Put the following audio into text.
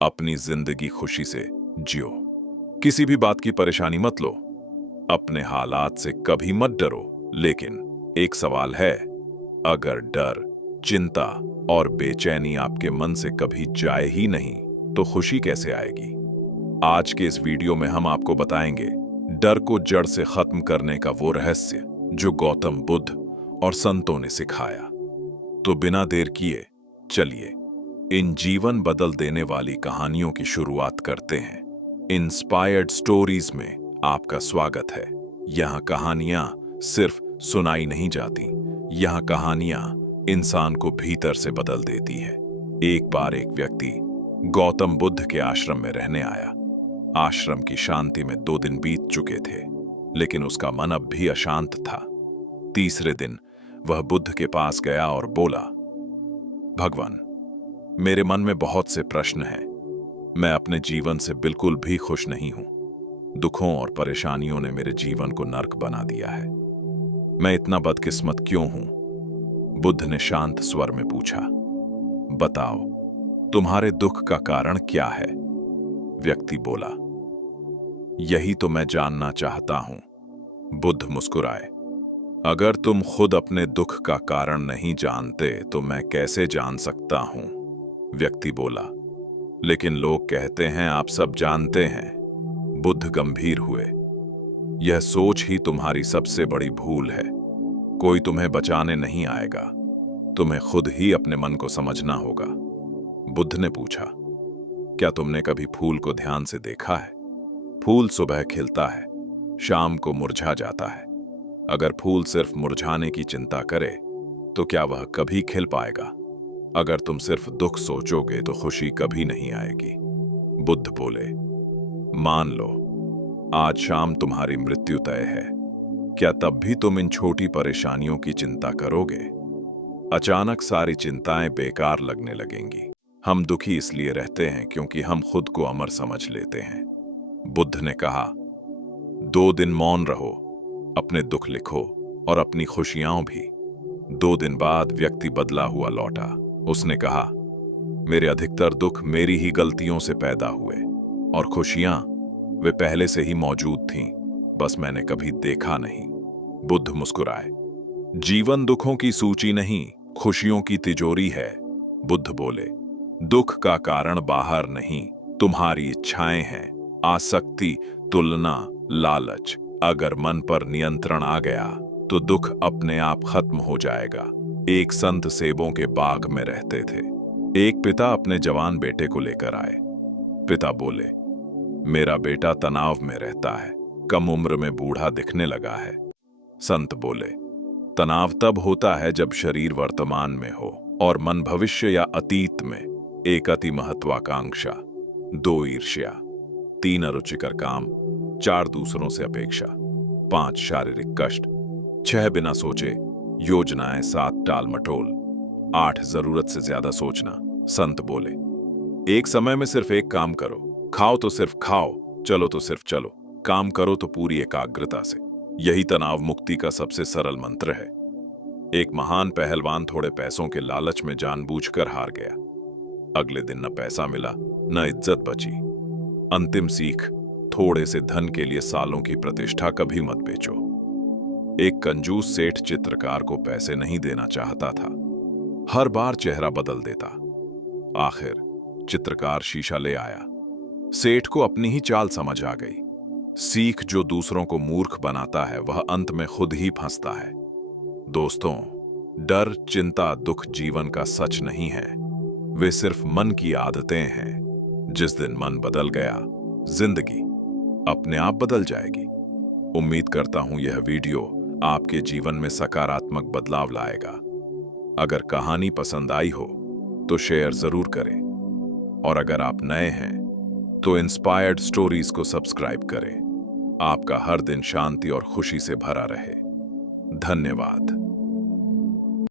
अपनी जिंदगी खुशी से जियो। किसी भी बात की परेशानी मत लो, अपने हालात से कभी मत डरो। लेकिन एक सवाल है, अगर डर, चिंता और बेचैनी आपके मन से कभी जाए ही नहीं तो खुशी कैसे आएगी? आज के इस वीडियो में हम आपको बताएंगे डर को जड़ से खत्म करने का वो रहस्य जो गौतम बुद्ध और संतों ने सिखाया। तो बिना देर किए चलिए इन जीवन बदल देने वाली कहानियों की शुरुआत करते हैं। इंस्पायर्ड स्टोरीज में आपका स्वागत है। यहाँ कहानियां सिर्फ सुनाई नहीं जाती, यहाँ कहानियां इंसान को भीतर से बदल देती है। एक बार एक व्यक्ति गौतम बुद्ध के आश्रम में रहने आया। आश्रम की शांति में 2 दिन बीत चुके थे, लेकिन उसका मन अब भी अशांत था। तीसरे दिन वह बुद्ध के पास गया और बोला, भगवान, मेरे मन में बहुत से प्रश्न हैं। मैं अपने जीवन से बिल्कुल भी खुश नहीं हूं। दुखों और परेशानियों ने मेरे जीवन को नर्क बना दिया है। मैं इतना बदकिस्मत क्यों हूं? बुद्ध ने शांत स्वर में पूछा। बताओ, तुम्हारे दुख का कारण क्या है? व्यक्ति बोला, यही तो मैं जानना चाहता हूं। बुद्ध मुस्कुराए। अगर तुम खुद अपने दुख का कारण नहीं जानते तो मैं कैसे जान सकता हूं? व्यक्ति बोला, लेकिन लोग कहते हैं आप सब जानते हैं। बुद्ध गंभीर हुए। यह सोच ही तुम्हारी सबसे बड़ी भूल है। कोई तुम्हें बचाने नहीं आएगा, तुम्हें खुद ही अपने मन को समझना होगा। बुद्ध ने पूछा, क्या तुमने कभी फूल को ध्यान से देखा है? फूल सुबह खिलता है, शाम को मुरझा जाता है। अगर फूल सिर्फ मुरझाने की चिंता करे तो क्या वह कभी खिल पाएगा? अगर तुम सिर्फ दुख सोचोगे तो खुशी कभी नहीं आएगी। बुद्ध बोले, मान लो आज शाम तुम्हारी मृत्यु तय है, क्या तब भी तुम इन छोटी परेशानियों की चिंता करोगे? अचानक सारी चिंताएं बेकार लगने लगेंगी। हम दुखी इसलिए रहते हैं क्योंकि हम खुद को अमर समझ लेते हैं। बुद्ध ने कहा, 2 दिन मौन रहो, अपने दुख लिखो और अपनी खुशियां भी। 2 दिन बाद व्यक्ति बदला हुआ लौटा। उसने कहा, मेरे अधिकतर दुख मेरी ही गलतियों से पैदा हुए और खुशियां वे पहले से ही मौजूद थीं, बस मैंने कभी देखा नहीं। बुद्ध मुस्कुराए। जीवन दुखों की सूची नहीं, खुशियों की तिजोरी है। बुद्ध बोले, दुख का कारण बाहर नहीं, तुम्हारी इच्छाएं हैं। आसक्ति, तुलना, लालच। अगर मन पर नियंत्रण आ गया तो दुख अपने आप खत्म हो जाएगा। एक संत सेबों के बाग में रहते थे। एक पिता अपने जवान बेटे को लेकर आए। पिता बोले, मेरा बेटा तनाव में रहता है, कम उम्र में बूढ़ा दिखने लगा है। संत बोले, तनाव तब होता है जब शरीर वर्तमान में हो और मन भविष्य या अतीत में। 1 अति महत्वाकांक्षा, 2 ईर्ष्या, 3 अरुचिकर काम, 4 दूसरों से अपेक्षा, 5 शारीरिक कष्ट, 6 बिना सोचे योजनाएं, 7 टाल मटोल, 8 जरूरत से ज्यादा सोचना। संत बोले, एक समय में सिर्फ एक काम करो, खाओ तो सिर्फ खाओ, चलो तो सिर्फ चलो, काम करो तो पूरी एकाग्रता से। यही तनाव मुक्ति का सबसे सरल मंत्र है। एक महान पहलवान थोड़े पैसों के लालच में जानबूझकर हार गया। अगले दिन न पैसा मिला न इज्जत बची। अंतिम सीख, थोड़े से धन के लिए सालों की प्रतिष्ठा कभी मत बेचो। एक कंजूस सेठ चित्रकार को पैसे नहीं देना चाहता था। हर बार चेहरा बदल देता। आखिर चित्रकार शीशा ले आया। सेठ को अपनी ही चाल समझ आ गई। सीख, जो दूसरों को मूर्ख बनाता है वह अंत में खुद ही फंसता है। दोस्तों, डर, चिंता, दुख जीवन का सच नहीं है, वे सिर्फ मन की आदतें हैं। जिस दिन मन बदल गया, जिंदगी अपने आप बदल जाएगी। उम्मीद करता हूं यह वीडियो आपके जीवन में सकारात्मक बदलाव लाएगा। अगर कहानी पसंद आई हो तो शेयर जरूर करें, और अगर आप नए हैं तो इंस्पायर्ड स्टोरीज को सब्सक्राइब करें। आपका हर दिन शांति और खुशी से भरा रहे। धन्यवाद।